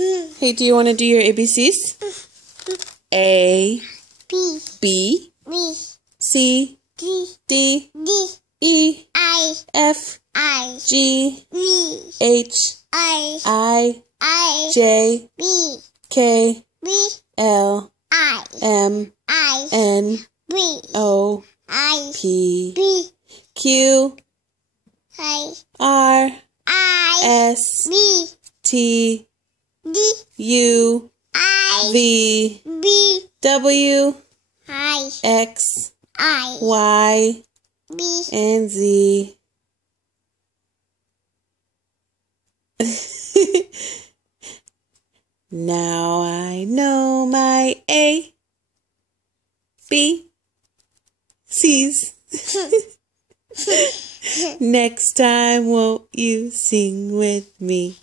Hey, do you want to do your ABCs? A, B, C, D, E, F, G, H, I, J, K, L, M, N, O, P, Q, R, S, T, U, V, W, X, Y, and Z. Now I know my A, B, C's. Next time, won't you sing with me?